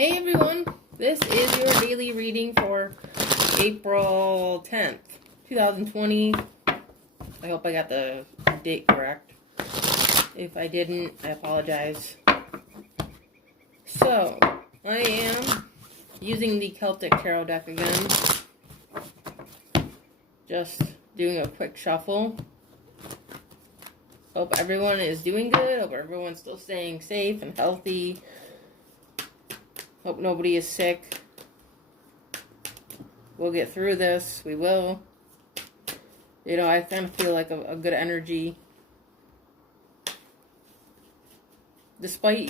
Hey everyone, this is your daily reading for April 10th, 2020. I hope I got the date correct. If I didn't, I apologize. So, I am using the Celtic Tarot deck again. Just doing a quick shuffle. Hope everyone is doing good. Hope everyone's still staying safe and healthy. Hope nobody is sick. We'll get through this. We will. You know, I kind of feel like a good energy. Despite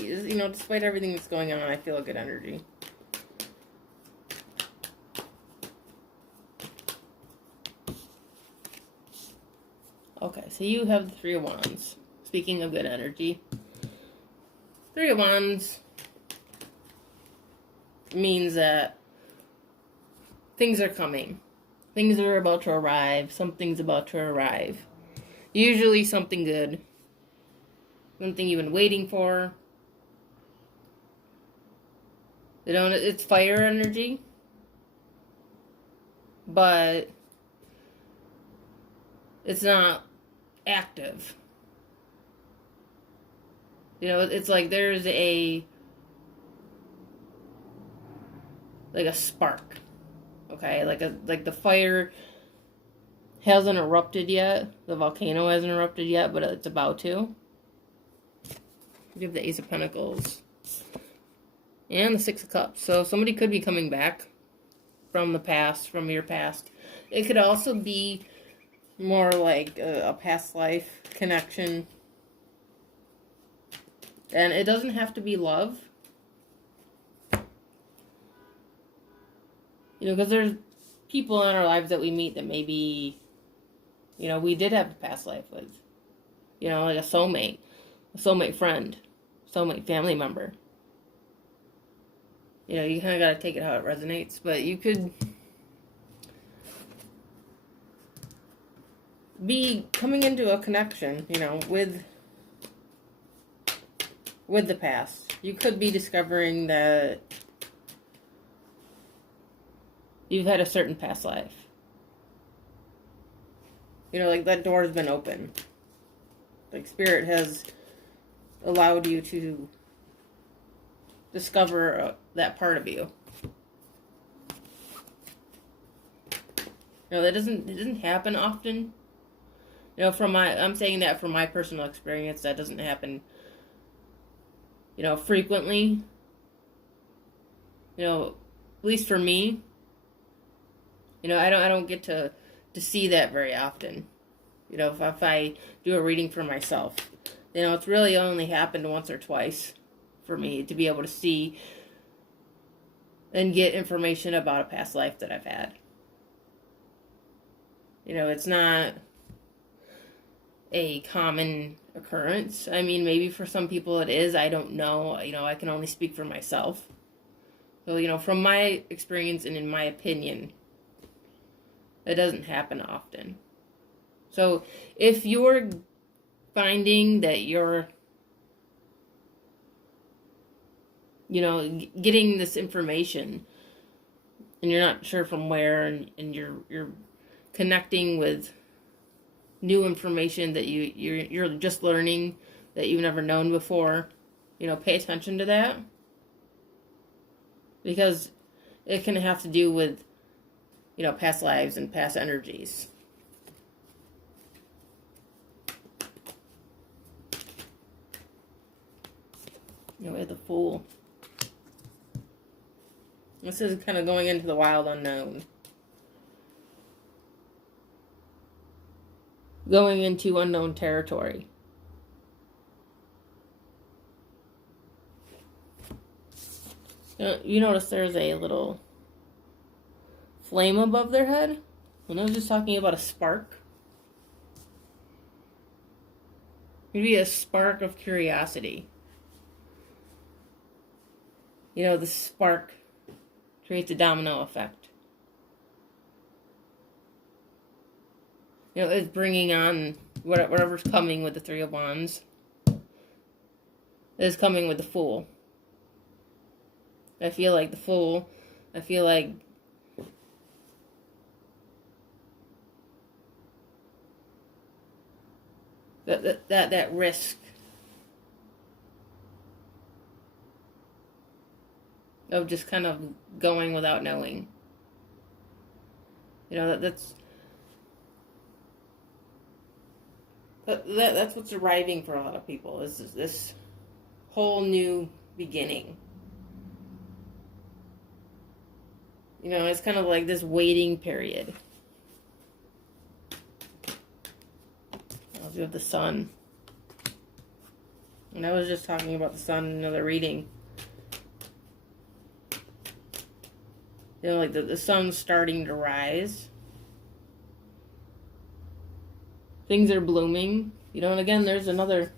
everything that's going on, I feel a good energy. Okay, so you have the Three of Wands. Speaking of good energy. Three of Wands means that things are coming. Things are about to arrive. Something's about to arrive. Usually something good. Something you've been waiting for. You know, it's fire energy. But it's not active. You know, it's like there's a spark. Okay, like the fire hasn't erupted yet. The volcano hasn't erupted yet, but it's about to. You have the Ace of Pentacles. And the Six of Cups. So somebody could be coming back from the past, from your past. It could also be more like a past life connection. And it doesn't have to be love. You know, because there's people in our lives that we meet that maybe, you know, we did have a past life with. You know, like a soulmate friend, soulmate family member. You know, you kind of got to take it how it resonates. But you could be coming into a connection, you know, with the past. You could be discovering that you've had a certain past life. You know, like that door has been open. Like Spirit has allowed you to discover that part of you. You know, it doesn't happen often. You know, I'm saying that from my personal experience, that doesn't happen, you know, frequently. You know, at least for me. You know, I don't get to see that very often. You know, if I do a reading for myself. You know, it's really only happened once or twice for me to be able to see and get information about a past life that I've had. You know, it's not a common occurrence. I mean, maybe for some people it is. I don't know. You know, I can only speak for myself. So, you know, from my experience and in my opinion, it doesn't happen often. So if you're finding that you're, you know, getting this information and you're not sure from where, and you're connecting with new information that you're just learning that you've never known before, you know, pay attention to that, because it can have to do with, you know, past lives and past energies. You know, we have the Fool. This is kind of going into the wild unknown. Going into unknown territory. You notice there's a little flame above their head? And I was just talking about a spark. Maybe a spark of curiosity. You know, the spark creates a domino effect. You know, it's bringing on whatever's coming with the Three of Wands. Is coming with the Fool. I feel like the Fool. I feel like that risk of just kind of going without knowing. You know, that's what's arriving for a lot of people, is this whole new beginning. You know, it's kind of like this waiting period. You have the Sun. And I was just talking about the Sun in another reading. You know, like the sun's starting to rise. Things are blooming. You know, and again, there's another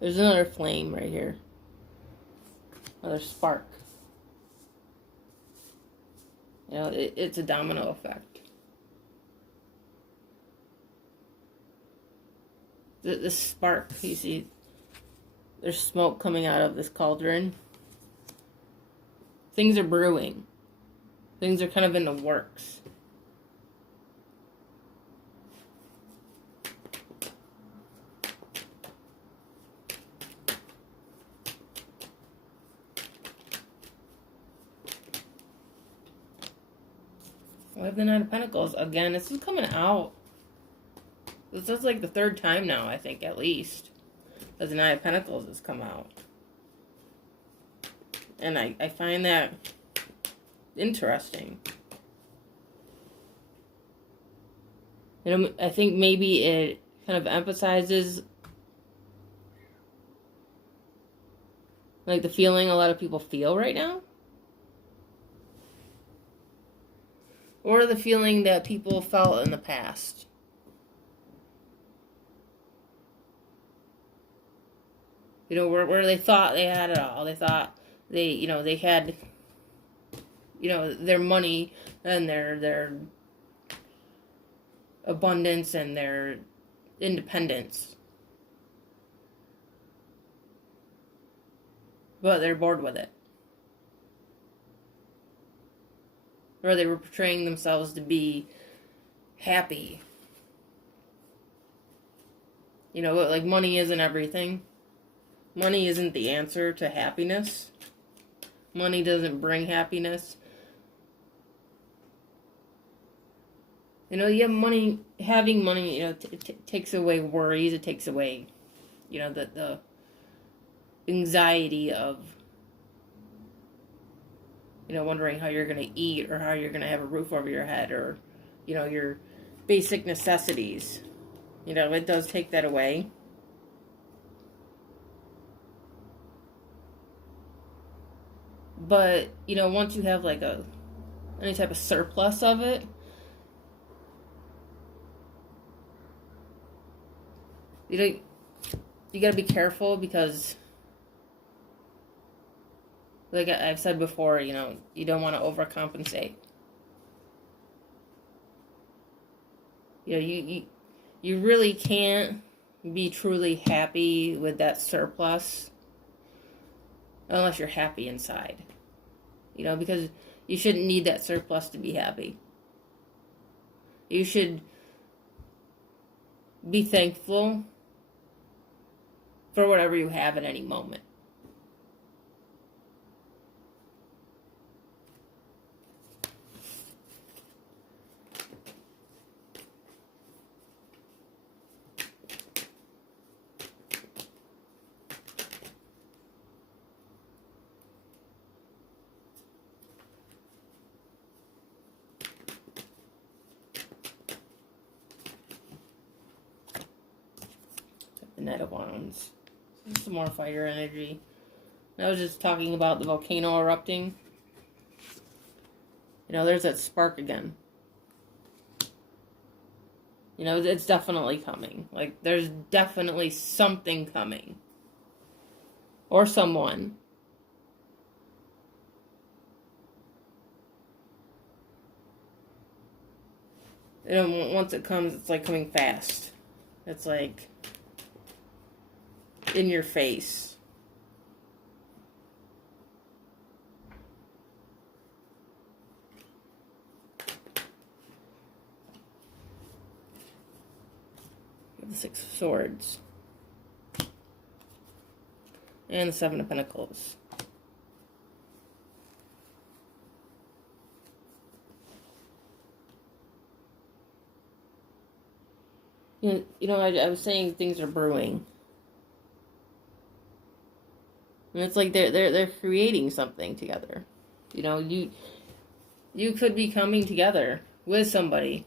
flame right here. Another spark. You know, it's a domino effect. The spark, you see, there's smoke coming out of this cauldron. Things are brewing. Things are kind of in the works. We have the Nine of Pentacles. Again, this is coming out. This is like the third time now, I think, at least, that the Nine of Pentacles has come out. And I find that interesting. And I think maybe it kind of emphasizes like the feeling a lot of people feel right now. Or the feeling that people felt in the past. You know, where they thought they had it all. They thought they had, their money and their abundance and their independence. But they're bored with it. Or they were portraying themselves to be happy. You know, like money isn't everything. Money isn't the answer to happiness. Money doesn't bring happiness. You know, having money, it takes away worries. It takes away, the anxiety of, wondering how you're going to eat or how you're going to have a roof over your head or, your basic necessities. It does take that away. But, once you have like any type of surplus of it, you got to be careful because, like I've said before, you don't want to overcompensate. You really can't be truly happy with that surplus unless you're happy inside. Because you shouldn't need that surplus to be happy. You should be thankful for whatever you have at any moment. The Knight of Wands. Some more fire energy. I was just talking about the volcano erupting. There's that spark again. It's definitely coming. Like, there's definitely something coming. Or someone. Once it comes, it's like coming fast. It's like in your face. Six of Swords. And the Seven of Pentacles. I was saying things are brewing. And it's like they're creating something together. You could be coming together with somebody.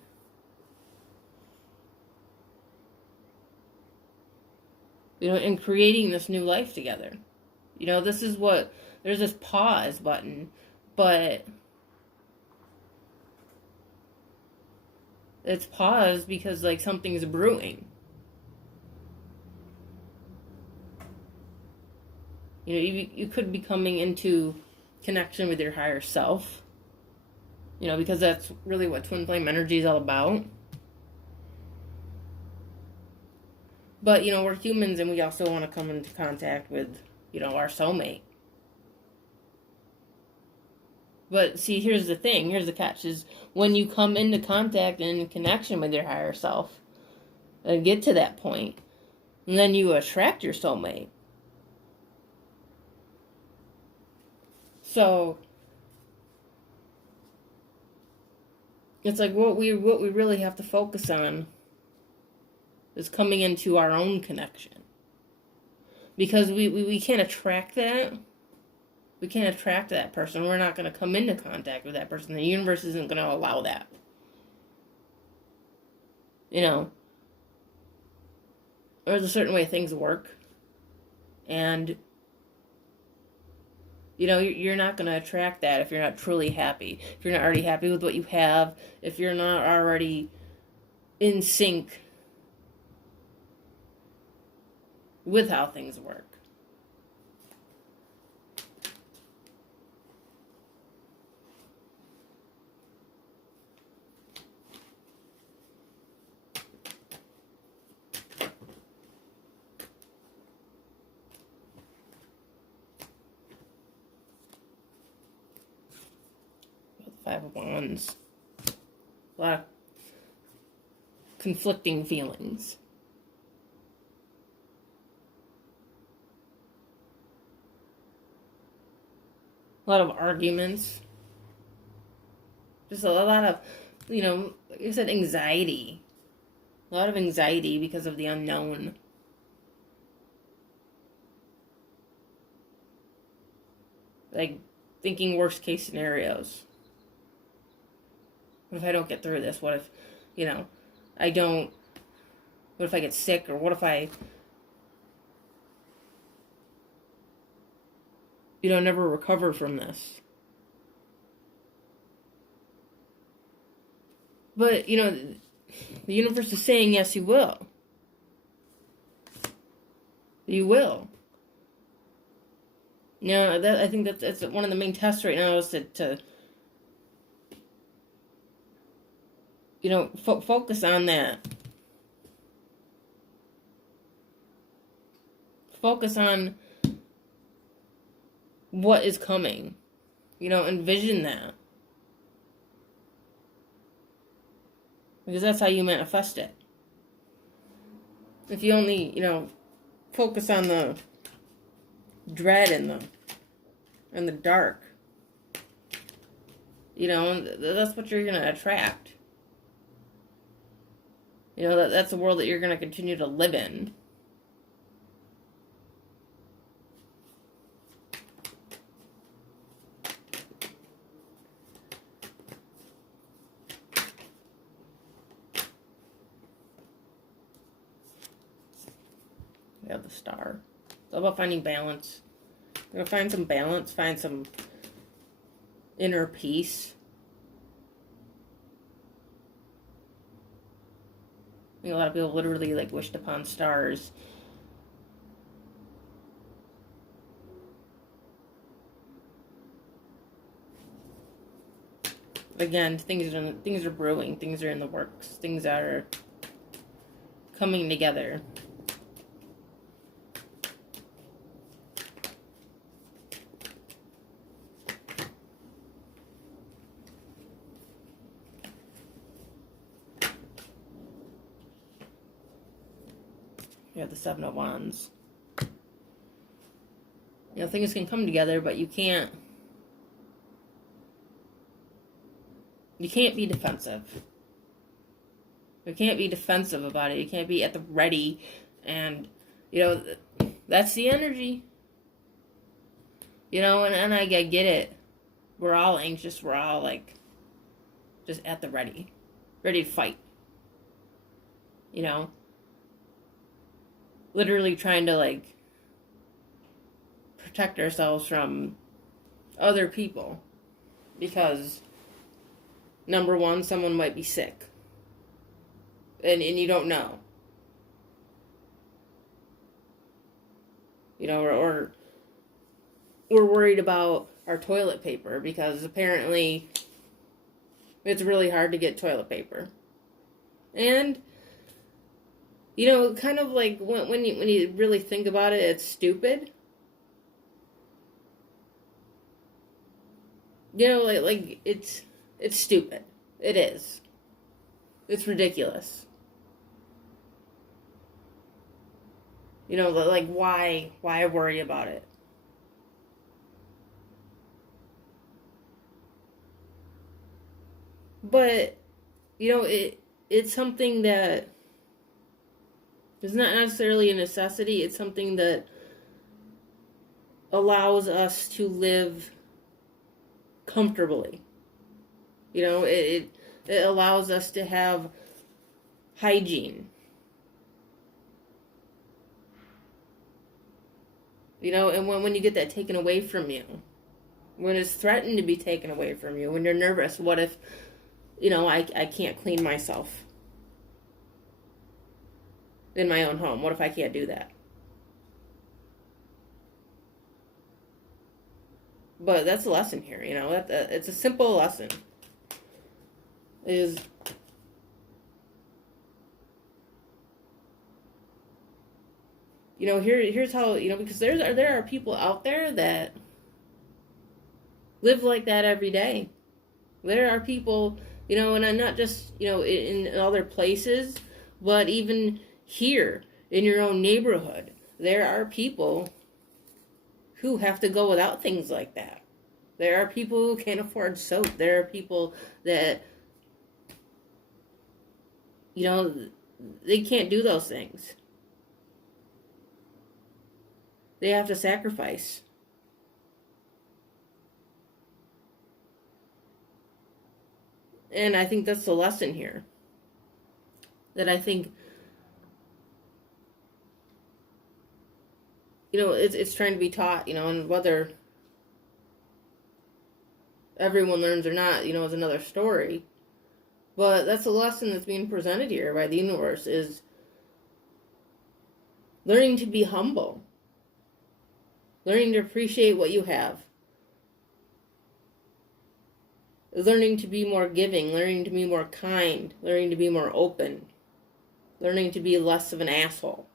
And creating this new life together. This is what, there's this pause button, but it's paused because, like, something's brewing. You could be coming into connection with your higher self, because that's really what twin flame energy is all about. But, we're humans, and we also want to come into contact with, our soulmate. But, see, here's the thing. Here's the catch. Is when you come into contact and in connection with your higher self, and get to that point, and then you attract your soulmate. So, it's like what we really have to focus on is coming into our own connection. Because we can't attract that. We can't attract that person. We're not going to come into contact with that person. The universe isn't going to allow that. There's a certain way things work. And, you're not going to attract that if you're not truly happy. If you're not already happy with what you have. If you're not already in sync with how things work. Five of Wands. A lot of conflicting feelings. A lot of arguments. Just a lot of, like I said, anxiety. A lot of anxiety because of the unknown. Like, thinking worst case scenarios. What if I don't get through this? What if, I don't... What if I get sick? Or what if I... never recover from this? But, the universe is saying, yes, you will. You will. I think that's one of the main tests right now, is to focus on that. Focus on what is coming. Envision that. Because that's how you manifest it. If you only, focus on the dread and the dark, that's what you're going to attract. That's the world that you're going to continue to live in. We have the Star. It's all about finding balance. We're going to find some balance, find some inner peace. I think a lot of people literally, like, wished upon stars. Again, things are brewing. Things are in the works. Things are coming together. You have the Seven of Wands. You know, things can come together, but you can't be defensive. You can't be defensive about it. You can't be at the ready. And, you know, that's the energy. You know, and I get it. We're all anxious. We're all, like, just at the ready. Ready to fight. You know? Literally trying to, like, protect ourselves from other people. Because, number one, someone might be sick. And you don't know. You know, or we're worried about our toilet paper because apparently it's really hard to get toilet paper. And, you know, kind of like when you really think about it, it's stupid. You know, like it's stupid. It is. It's ridiculous. You know, like, why worry about it? But, you know, it's something that is not necessarily a necessity. It's something that allows us to live comfortably. You know, it allows us to have hygiene. You know, and when you get that taken away from you, when it's threatened to be taken away from you, when you're nervous, what if, you know, I can't clean myself in my own home? What if I can't do that? But that's a lesson here, you know. It's a simple lesson. Is you know, here's how, you know, because there are people out there that live like that every day. There are people, you know, and I'm not just, you know, in other places, but even here in your own neighborhood, there are people who have to go without things like that. There are people who can't afford soap. There are people that, you know, they can't do those things. They have to sacrifice. And I think that's the lesson here. That I think, you know, it's trying to be taught, you know, and whether everyone learns or not, you know, is another story. But that's a lesson that's being presented here by the universe, is learning to be humble. Learning to appreciate what you have. Learning to be more giving. Learning to be more kind. Learning to be more open. Learning to be less of an asshole.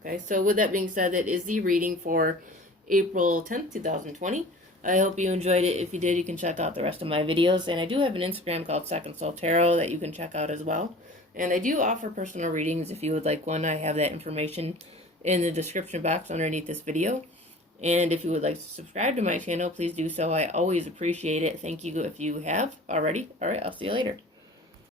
Okay, so with that being said, that is the reading for April 10th, 2020. I hope you enjoyed it. If you did, you can check out the rest of my videos. And I do have an Instagram called Second Soul Tarot that you can check out as well. And I do offer personal readings if you would like one. I have that information in the description box underneath this video. And if you would like to subscribe to my channel, please do so. I always appreciate it. Thank you if you have already. All right, I'll see you later.